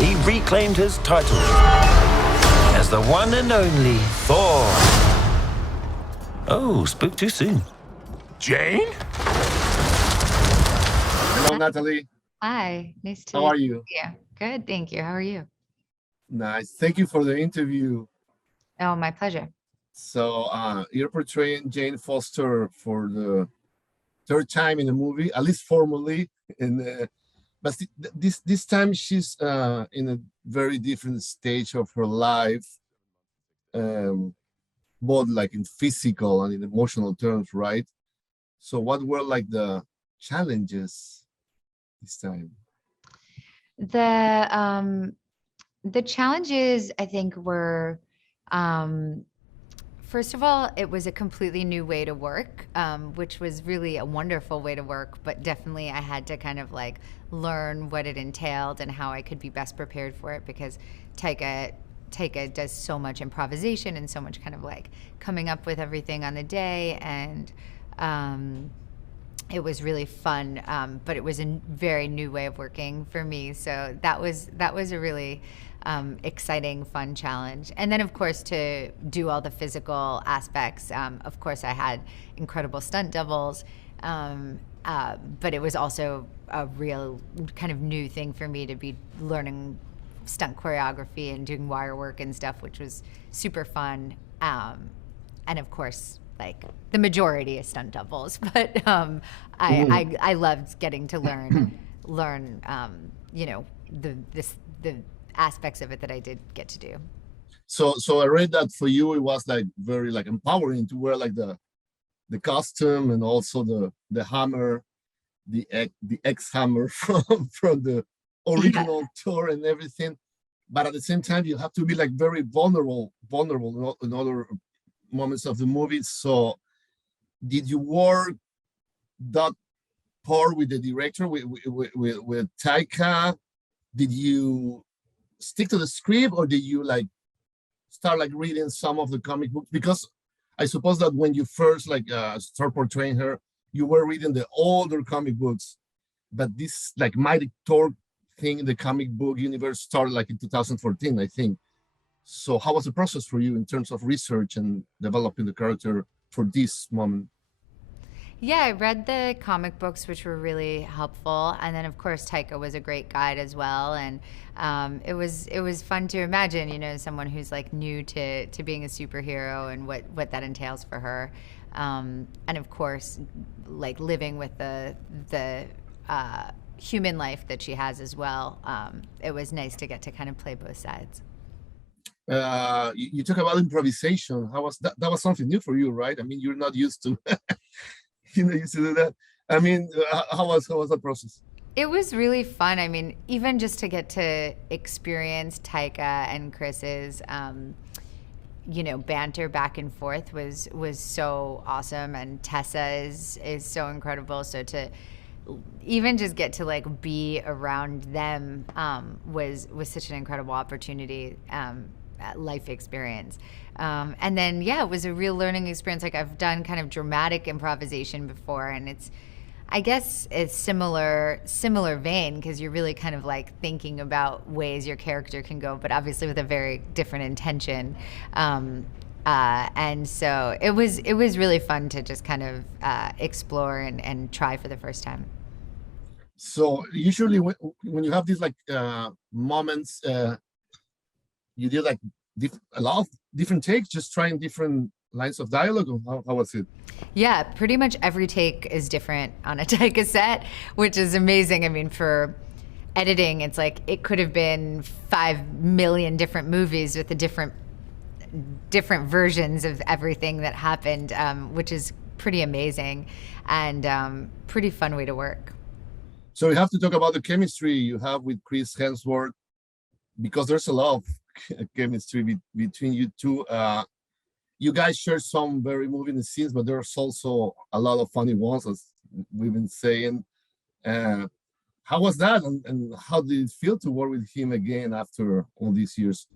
he reclaimed his title as the one and only Thor. Oh, spoke too soon. Jane? Hello, Natalie. Hi, nice to How are you? meet you. Good, thank you. How are you? Nice. Thank you for the interview. Oh, my pleasure. So you're portraying Jane Foster for the third time in the movie, at least formally. But this time she's in a very different stage of her life, both like in physical and in emotional terms, right? So what were like the challenges this time? The challenges, I think, were first of all, it was a completely new way to work, which was really a wonderful way to work, but definitely I had to kind of like learn what it entailed and how I could be best prepared for it, because Taika does so much improvisation and so much kind of like coming up with everything on the day, and it was really fun, but it was a very new way of working for me. So that was a really exciting, fun challenge. And then, of course, to do all the physical aspects. Of course, I had incredible stunt doubles, but it was also a real kind of new thing for me to be learning stunt choreography and doing wire work and stuff, which was super fun. And of course, like the majority is stunt doubles, but I loved getting to learn you know, the aspects of it that I did get to do. So I read that for you it was like very like empowering to wear like the costume and also the hammer, the X hammer from the original Thor and everything. But at the same time, you have to be like very vulnerable in other moments of the movie. So did you work that part with the director, with Taika? Did you stick to the script, or did you like start like reading some of the comic books? Because I suppose that when you first like start portraying her, you were reading the older comic books, but this like Mighty Thor thing in the comic book universe started like in 2014, I think. So how was the process for you in terms of research and developing the character for this moment? Yeah, I read the comic books, which were really helpful, and then of course Taika was a great guide as well, and it was fun to imagine, you know, someone who's like new to being a superhero and what that entails for her, and of course, like living with the human life that she has as well. It was nice to get to kind of play both sides. You talk about improvisation. How was that? That was something new for you, right? I mean, you're not used to used to do that. I mean, how was that process? It was really fun. I mean, even just to get to experience Taika and Chris's, you know, banter back and forth was so awesome, and Tessa is so incredible. So to even just get to like be around them was such an incredible opportunity, life experience. And then, yeah, it was a real learning experience. Like I've done kind of dramatic improvisation before, and I guess it's similar vein, because you're really kind of like thinking about ways your character can go, but obviously with a very different intention. And so it was really fun to just kind of explore and try for the first time. So usually when you have these like moments, you did like a lot of different takes, just trying different lines of dialogue, or how was it? Yeah, pretty much every take is different on a Taika set, which is amazing. I mean, for editing, it's like it could have been 5 million different movies with the different versions of everything that happened, which is pretty amazing and pretty fun way to work. So we have to talk about the chemistry you have with Chris Hemsworth, because there's a lot of chemistry between you two. You guys share some very moving scenes, but there's also a lot of funny ones, as we've been saying. How was that, and how did it feel to work with him again after all these years?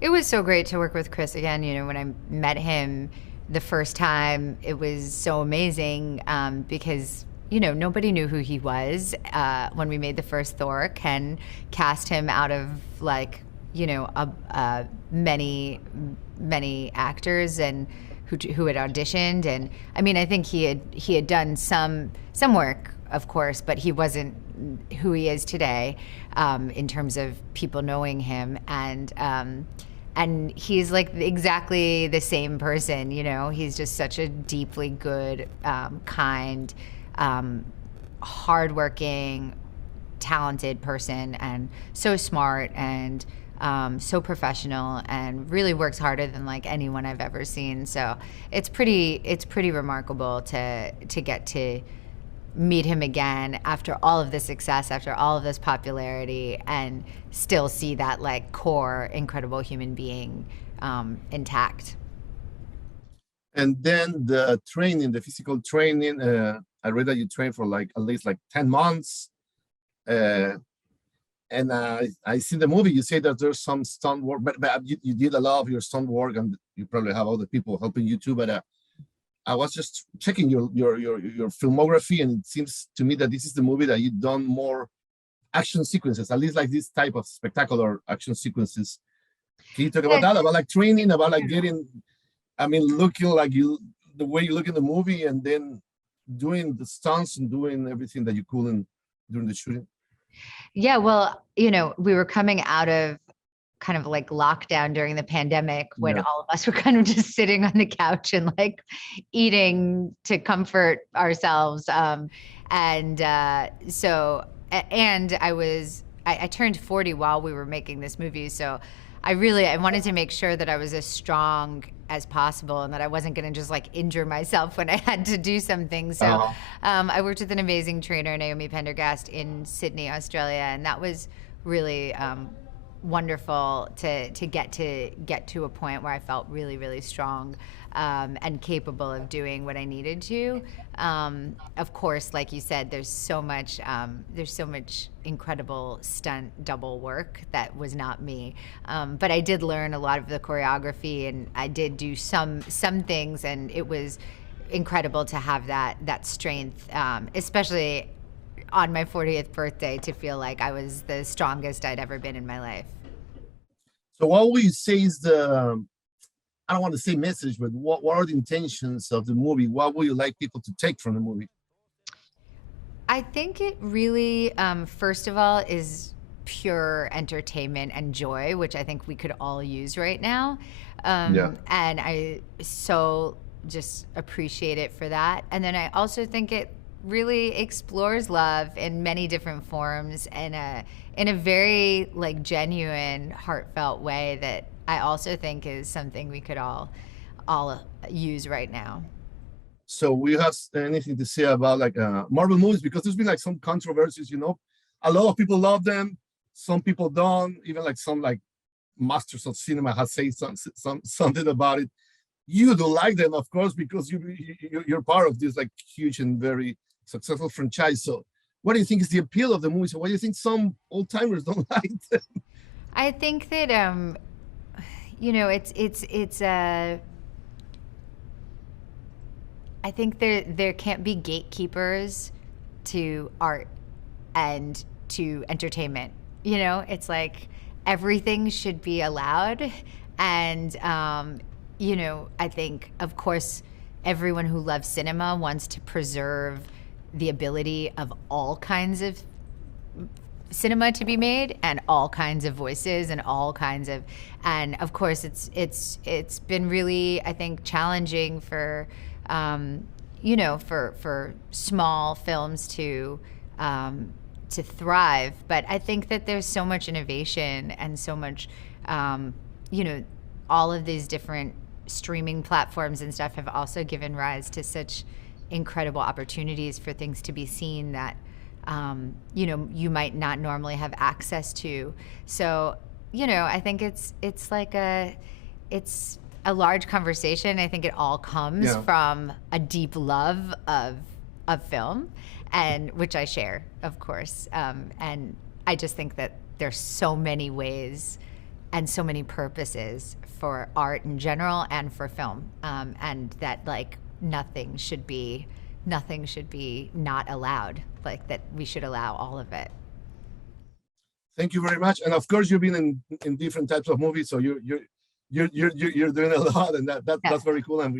It was so great to work with Chris again. You know, when I met him the first time, it was so amazing, because nobody knew who he was when we made the first Thor. Ken cast him out of like, many actors and who had auditioned, and I mean, I think he had done some work, of course, but he wasn't who he is today in terms of people knowing him, and he's like exactly the same person. He's just such a deeply good, kind, hardworking, talented person, and so smart and so professional, and really works harder than like anyone I've ever seen. So it's pretty remarkable to get to meet him again after all of this success, after all of this popularity, and still see that like core incredible human being intact. And then the training, the physical training, I read that you trained for like at least like 10 months. And I see the movie, you say that there's some stunt work, but you did a lot of your stunt work, and you probably have other people helping you too. But I was just checking your filmography, and it seems to me that this is the movie that you've done more action sequences, at least like this type of spectacular action sequences. Can you talk about that? About like training, about like getting, looking like the way you look in the movie, and then doing the stunts and doing everything that you couldn't during the shooting? Yeah, well, we were coming out of kind of like lockdown during the pandemic when all of us were kind of just sitting on the couch and like eating to comfort ourselves. And I turned 40 while we were making this movie. So I wanted to make sure that I was as strong as possible and that I wasn't going to just like injure myself when I had to do something. So I worked with an amazing trainer, Naomi Pendergast, in Sydney, Australia, and that was really wonderful to get to a point where I felt really, really strong and capable of doing what I needed to. Of course, like you said, there's so much incredible stunt double work that was not me. But I did learn a lot of the choreography, and I did do some things, and it was incredible to have that strength, especially on my 40th birthday, to feel like I was the strongest I'd ever been in my life. So what would you say is the, I don't want to say message, but what are the intentions of the movie? What would you like people to take from the movie? I think it really, first of all, is pure entertainment and joy, which I think we could all use right now. And I so just appreciate it for that. And then I also think it really explores love in many different forms in a very like genuine, heartfelt way that I also think is something we could all use right now. So we have anything to say about like Marvel movies, because there's been like some controversies, a lot of people love them, some people don't, even like some like masters of cinema have said something about it. You do like them, of course, because you're part of this like huge and very successful franchise. So what do you think is the appeal of the movie? So why do you think some old timers don't like them? I think that I think there can't be gatekeepers to art and to entertainment. It's like everything should be allowed, and I think, of course, everyone who loves cinema wants to preserve the ability of all kinds of cinema to be made, and all kinds of voices, and and of course it's been really, I think, challenging for for small films to thrive. But I think that there's so much innovation and so much all of these different streaming platforms and stuff have also given rise to such incredible opportunities for things to be seen that you might not normally have access to. So I think it's a large conversation. I think it all comes from a deep love of film, and which I share, of course. And I just think that there's so many ways and so many purposes for art in general and for film, and that like nothing should be nothing should be not allowed, like that we should allow all of it. Thank you very much. And of course, you've been in different types of movies, so you're doing a lot, and that's very cool, and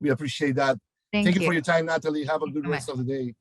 we appreciate that. Thank you for your time, Natalie. Have a good rest of the day.